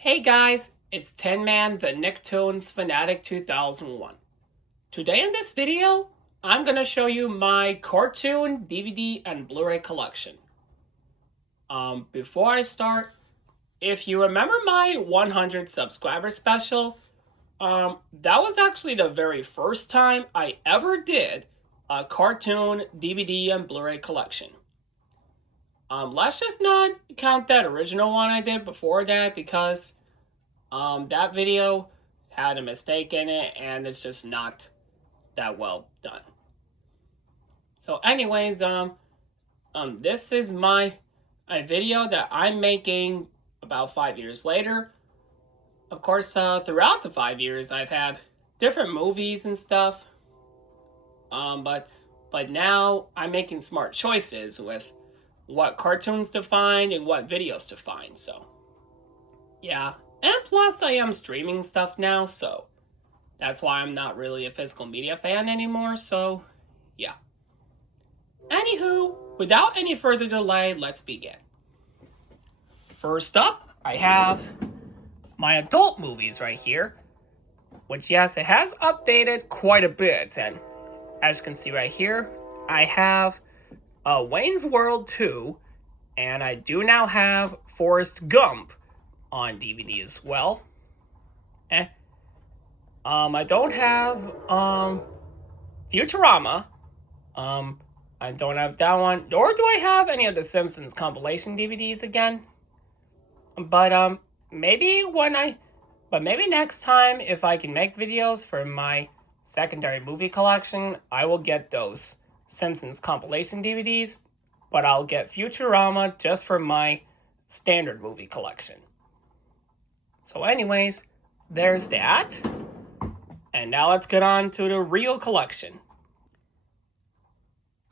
Hey guys, it's Tin Man, the Nicktoons Fanatic 2001. Today in this video, I'm gonna show you my cartoon, DVD, and Blu-ray collection. Before I start, if you remember my 100 subscriber special, that was actually the very first time I ever did a cartoon, DVD, and Blu-ray collection. Let's just not count that original one I did before that because that video had a mistake in it and it's just not that well done. So anyways, this is my a video that I'm making about 5 years later. Of course, throughout the 5 years, I've had different movies and stuff. But now I'm making smart choices with what cartoons to find and what videos to find. So yeah, and plus I am streaming stuff now, so that's why I'm not really a physical media fan anymore, so yeah. Anywho, without any further delay, let's begin. First up, I have my adult movies right here, which yes, it has updated quite a bit, and as you can see right here, I have Wayne's World 2, and I do now have Forrest Gump on DVD as well. I don't have Futurama. I don't have that one, nor do I have any of the Simpsons compilation DVDs again. But maybe next time if I can make videos for my secondary movie collection, I will get those Simpsons compilation DVDs, but I'll get Futurama just for my standard movie collection. So anyways, there's that. And now let's get on to the real collection.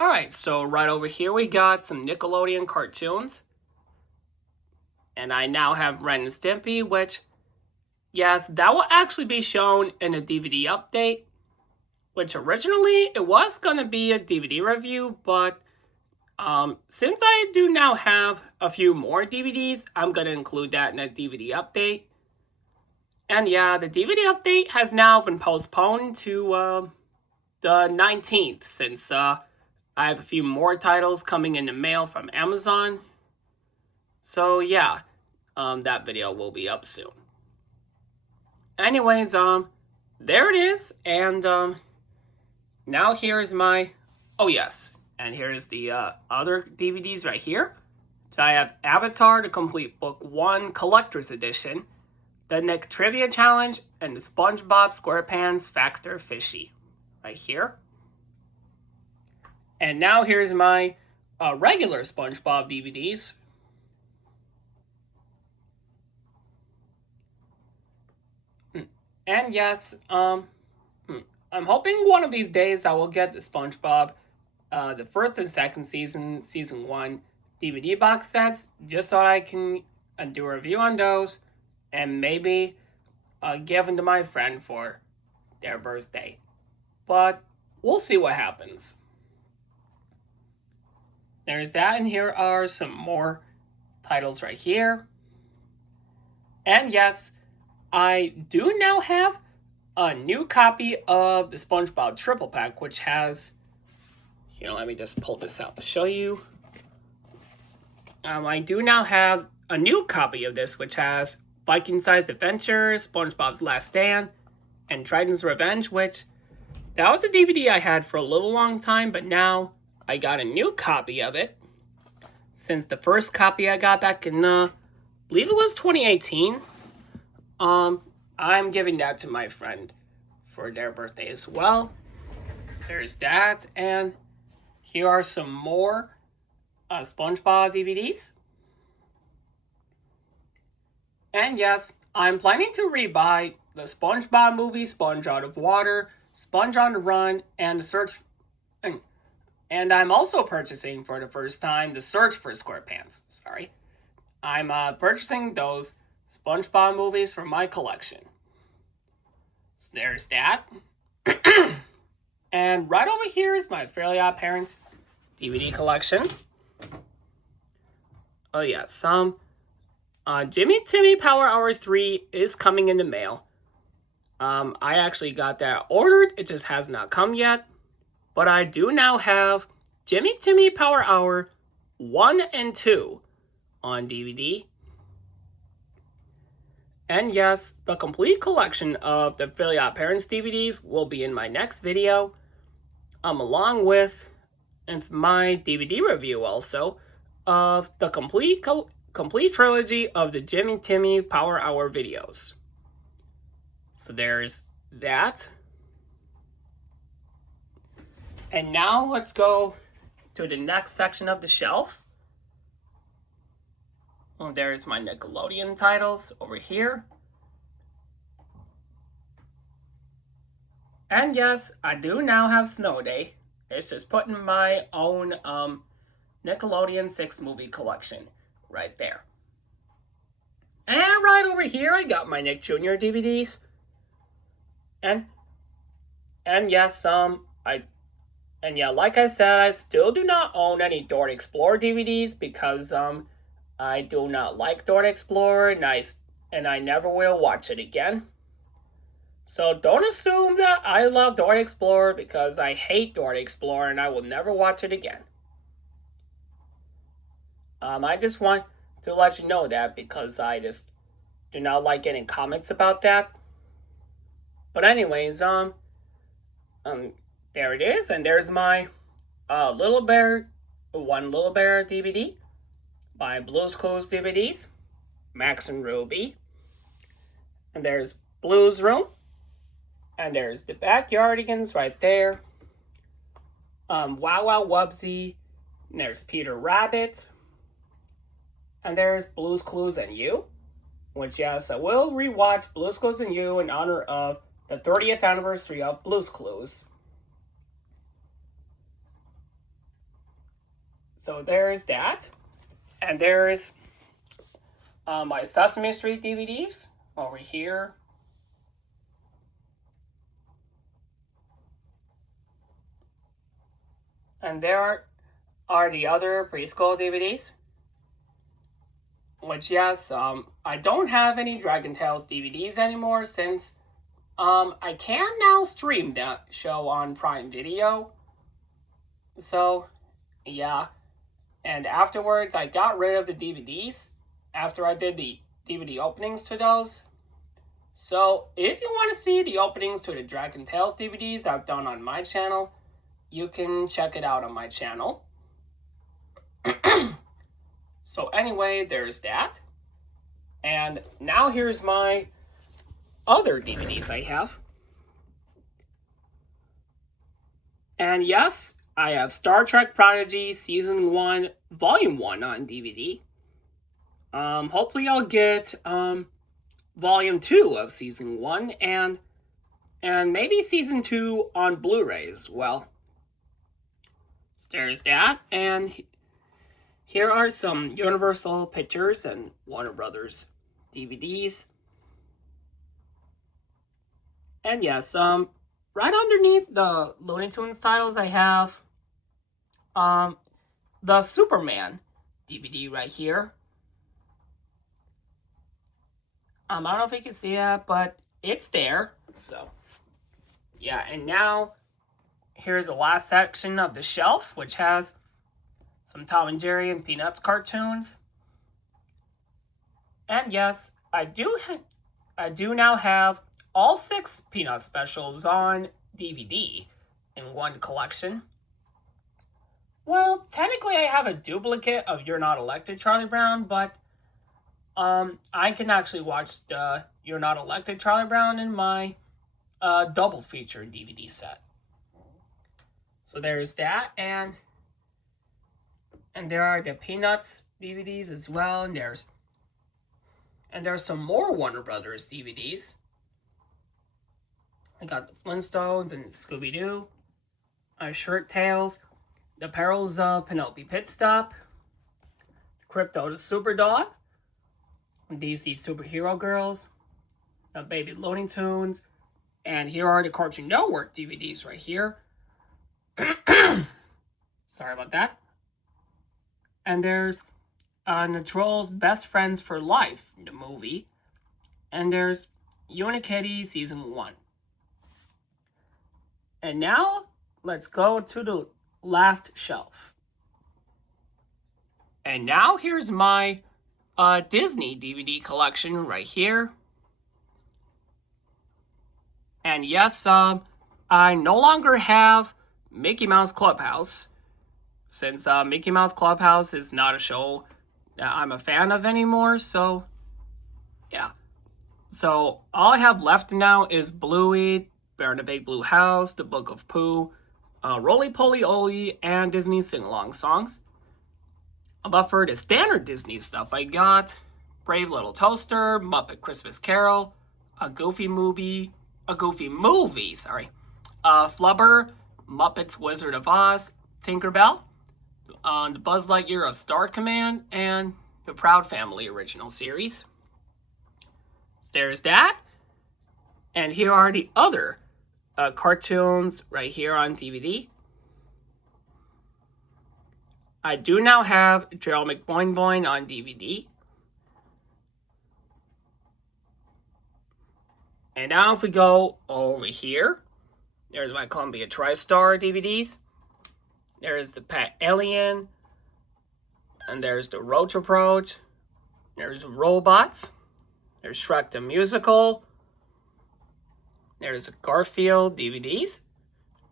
Alright, so right over here we got some Nickelodeon cartoons. And I now have Ren and Stimpy, which, yes, that will actually be shown in a DVD update. Which originally, it was going to be a DVD review, but since I do now have a few more DVDs, I'm going to include that in a DVD update. And yeah, the DVD update has now been postponed to the 19th, since I have a few more titles coming in the mail from Amazon. So yeah, that video will be up soon. Anyways, there it is, and now here's my, oh yes, and here's the other DVDs right here. So I have Avatar, the Complete Book 1 Collector's Edition, the Nick Trivia Challenge, and the SpongeBob SquarePants Factor Fishy, right here. And now here's my regular SpongeBob DVDs. And yes, I'm hoping one of these days I will get the SpongeBob, the first and second season 1 DVD box sets, just so I can do a review on those, and maybe give them to my friend for their birthday. But we'll see what happens. There's that, and here are some more titles right here. And yes, I do now have a new copy of the SpongeBob Triple Pack, which has, here, let me just pull this out to show you. I do now have a new copy of this, which has Viking-Sized Adventures, SpongeBob's Last Stand, and Triton's Revenge, which, that was a DVD I had for a little long time, but now I got a new copy of it. Since the first copy I got back in, I believe it was 2018. I'm giving that to my friend for their birthday as well. So there's that, and here are some more SpongeBob DVDs. And yes, I'm planning to rebuy the SpongeBob movie, Sponge Out of Water, Sponge on the Run, and The Search. And I'm also purchasing for the first time The Search for SquarePants. Sorry. I'm purchasing those SpongeBob movies from my collection. So there's that. And right over here is my Fairly Odd Parents DVD collection. Oh yes, Jimmy Timmy Power Hour 3 is coming in the mail. I actually got that ordered. It just has not come yet. But I do now have Jimmy Timmy Power Hour 1 and 2 on DVD. And yes, the complete collection of the Philly Odd Parents DVDs will be in my next video. Along with my DVD review also of the complete trilogy of the Jimmy Timmy Power Hour videos. So there's that. And now let's go to the next section of the shelf. Well, there's my Nickelodeon titles over here. And yes, I do now have Snow Day. It's just put in my own Nickelodeon 6 movie collection right there. And right over here, I got my Nick Jr. DVDs. And yes, like I said, I still do not own any Dora the Explorer DVDs because I do not like Dora the Explorer and I never will watch it again. So don't assume that I love Dora the Explorer because I hate Dora the Explorer and I will never watch it again. I just want to let you know that because I just do not like getting comments about that. But anyways, there it is, and there's my Little Bear DVD by Blue's Clues DVDs, Max and Ruby, and there's Blue's Room, and there's the Backyardigans right there, Wow Wow Wubsy, and there's Peter Rabbit, and there's Blue's Clues and You, which yes, I will rewatch Blue's Clues and You in honor of the 30th anniversary of Blue's Clues. So there's that. And there's my Sesame Street DVDs over here. And there are the other preschool DVDs. Which, yes, I don't have any Dragon Tales DVDs anymore since I can now stream that show on Prime Video. So, yeah. And afterwards, I got rid of the DVDs after I did the DVD openings to those. So, if you want to see the openings to the Dragon Tales DVDs I've done on my channel, you can check it out on my channel. So anyway, there's that. And now here's my other DVDs I have. And yes, I have Star Trek Prodigy Season 1, Volume 1 on DVD. Hopefully I'll get Volume 2 of Season 1 and maybe Season 2 on Blu-ray as well. So there's that, and here are some Universal Pictures and Warner Brothers DVDs. And yes, right underneath the Looney Tunes titles, I have the Superman DVD right here. I don't know if you can see that, but it's there. So, yeah, and now here's the last section of the shelf, which has some Tom and Jerry and Peanuts cartoons. And yes, I do now have all 6 Peanuts specials on DVD in one collection. Well, technically I have a duplicate of You're Not Elected, Charlie Brown, but I can actually watch the You're Not Elected, Charlie Brown in my double feature DVD set. So there's that, and there are the Peanuts DVDs as well, and there's some more Warner Brothers DVDs. I got the Flintstones and Scooby-Doo, Shirt Tales, The Perils of Penelope Pitstop, Crypto the Superdog, DC Superhero Girls, the Baby Looney Tunes, and here are the Cartoon Network DVDs right here. Sorry about that. And there's the Trolls Best Friends for Life, the movie. And there's Unikitty Season 1. And now, let's go to the last shelf. And now here's my Disney DVD collection right here. And yes, I no longer have Mickey Mouse Clubhouse, since Mickey Mouse Clubhouse is not a show that I'm a fan of anymore, so yeah. So all I have left now is Bluey, Bear in a Big Blue House, The Book of Pooh, Roly Poly Oly, and Disney sing-along songs. But for the standard Disney stuff, I got Brave Little Toaster, Muppet Christmas Carol, a Goofy movie, Flubber, Muppets Wizard of Oz, Tinkerbell, the Buzz Lightyear of Star Command, and the Proud Family original series. So there's that. And here are the other cartoons right here on DVD. I do now have Gerald McBoing on DVD. And now if we go over here, there's my Columbia TriStar DVDs. There's the Pet Alien. And there's the Roach Approach. There's Robots. There's Shrek the Musical. There's Garfield DVDs.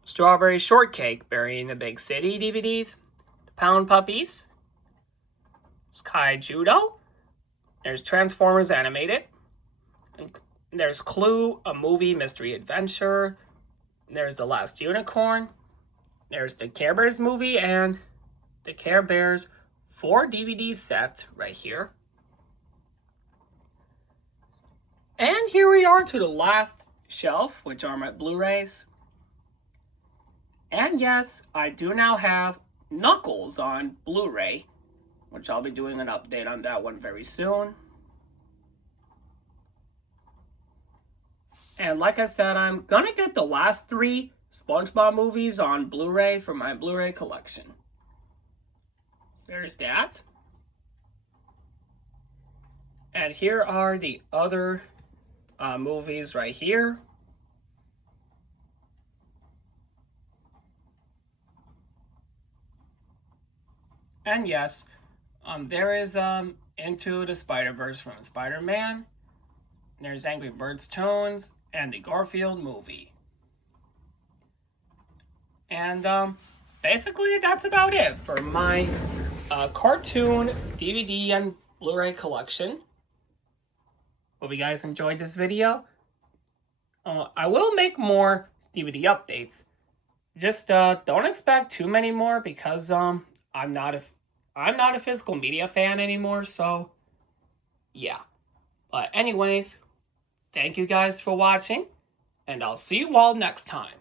Strawberry Shortcake, Burying the Big City DVDs. The Pound Puppies. Sky Judo. There's Transformers Animated. And there's Clue, a movie mystery adventure. There's The Last Unicorn. There's the Care Bears movie and the Care Bears 4 DVD set right here. And here we are to the last shelf, which are my Blu-rays. And yes, I do now have Knuckles on Blu-ray, which I'll be doing an update on that one very soon. And like I said, I'm gonna get the last 3 SpongeBob movies on Blu-ray for my Blu-ray collection. So there's that. And here are the other movies right here. And yes, there is Into the Spider-Verse from Spider-Man. There's Angry Birds Toons and the Garfield movie. And basically that's about it for my cartoon DVD and Blu-ray collection. Hope you guys enjoyed this video. I will make more DVD updates. Just don't expect too many more because I'm not a physical media fan anymore, so yeah. But anyways, thank you guys for watching, and I'll see you all next time.